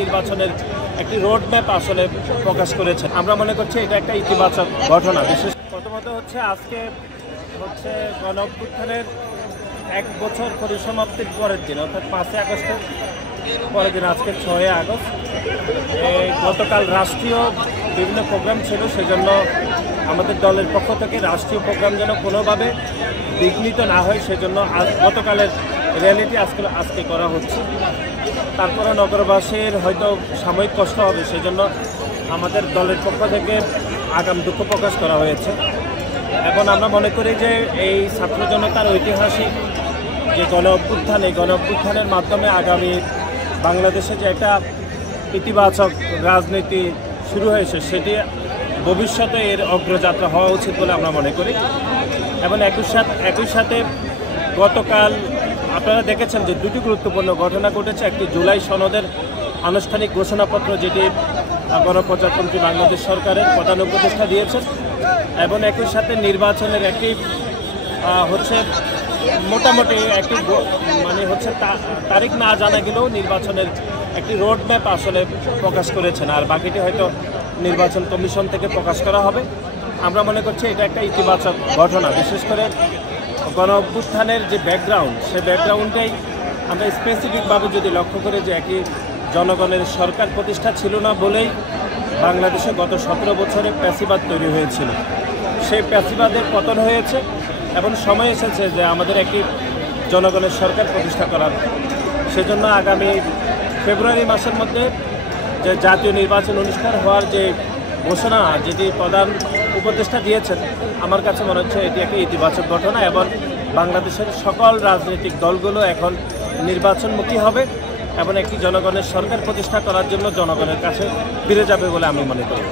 নির্বাচনের একটি road map আসলে প্রকাশ করেছেন। আমরা মনে করছি এটা একটা ইতিবাচক ঘটনা। বিশেষ প্রথমত আজকে গণ-অভ্যুত্থানের 1 বছর পরিসমাপ্তির পরের দিন, অর্থাৎ 5 আগস্টের পরের দিন, আজকে 6 আগস্ট। গতকাল রাষ্ট্রীয় বিভিন্ন প্রোগ্রাম ছিল, সেজন্য আমাদের দলের পক্ষ থেকে রাষ্ট্রীয় প্রোগ্রাম যেন কোনোভাবে বিঘ্নিত না হয়, সেজন্য গতকালের র্যালিটি আজকে করা হচ্ছে। তারপরে নগরবাসীর হয়তো সাময়িক কষ্ট হবে, সেজন্য আমাদের দলের পক্ষ থেকে আগাম দুঃখ প্রকাশ করা হয়েছে। এখন আমরা মনে করি যে এই ছাত্র জনতার ঐতিহাসিক যে গণ-অভ্যুত্থান, এই গণ-অভ্যুত্থানের মাধ্যমে আগামী বাংলাদেশে যে একটা ইতিবাচক রাজনীতি শুরু হয়েছে, সেটি ভবিষ্যতে এর অগ্রযাত্রা হওয়া উচিত বলে আমরা মনে করি। এবং একই সাথে গতকাল আপনারা দেখেছেন যে দুটি গুরুত্বপূর্ণ ঘটনা ঘটেছে। একটি জুলাই সনদের আনুষ্ঠানিক ঘোষণাপত্র, যেটি গণপ্রজাতন্ত্রী বাংলাদেশ সরকারের প্রধান উপদেষ্টা দিয়েছেন, এবং একই সাথে নির্বাচনের একটি মোটামুটি একটি তারিখ না জানা গেলেও নির্বাচনের একটি রোড ম্যাপ আসলে প্রকাশ করেছেন। আর বাকিটি হয়তো নির্বাচন কমিশন থেকে প্রকাশ করা হবে। আমরা মনে করছি এটা একটা ইতিবাচক ঘটনা। বিশেষ করে গণ-অভ্যুত্থানের যে ব্যাকগ্রাউন্ড, সেই ব্যাকগ্রাউন্ডটাই আমরা স্পেসিফিকভাবে যদি লক্ষ্য করে যে একটি জনগণের সরকার প্রতিষ্ঠা ছিল না বলেই বাংলাদেশে গত 17 বছরে প্যাসিবাদ তৈরি হয়েছিল। সেই প্যাসিবাদের পতন হয়েছে এবং সময় এসেছে যে আমাদের একটি জনগণের সরকার প্রতিষ্ঠা করার। সেজন্য আগামী ফেব্রুয়ারি মাসের মধ্যে যে জাতীয় নির্বাচন অনুষ্ঠান হওয়ার যে ঘোষণা, যেটি প্রধান উপদেষ্টা দিয়েছেন, আমার কাছে মনে হচ্ছে এটি একটি ইতিবাচক ঘটনা এবং বাংলাদেশের সকল রাজনৈতিক দলগুলো এখন নির্বাচনমুখী হবে এবং একটি জনগণের সরকার প্রতিষ্ঠা করার জন্য জনগণের কাছে ফিরে যাবে বলে আমি মনে করি।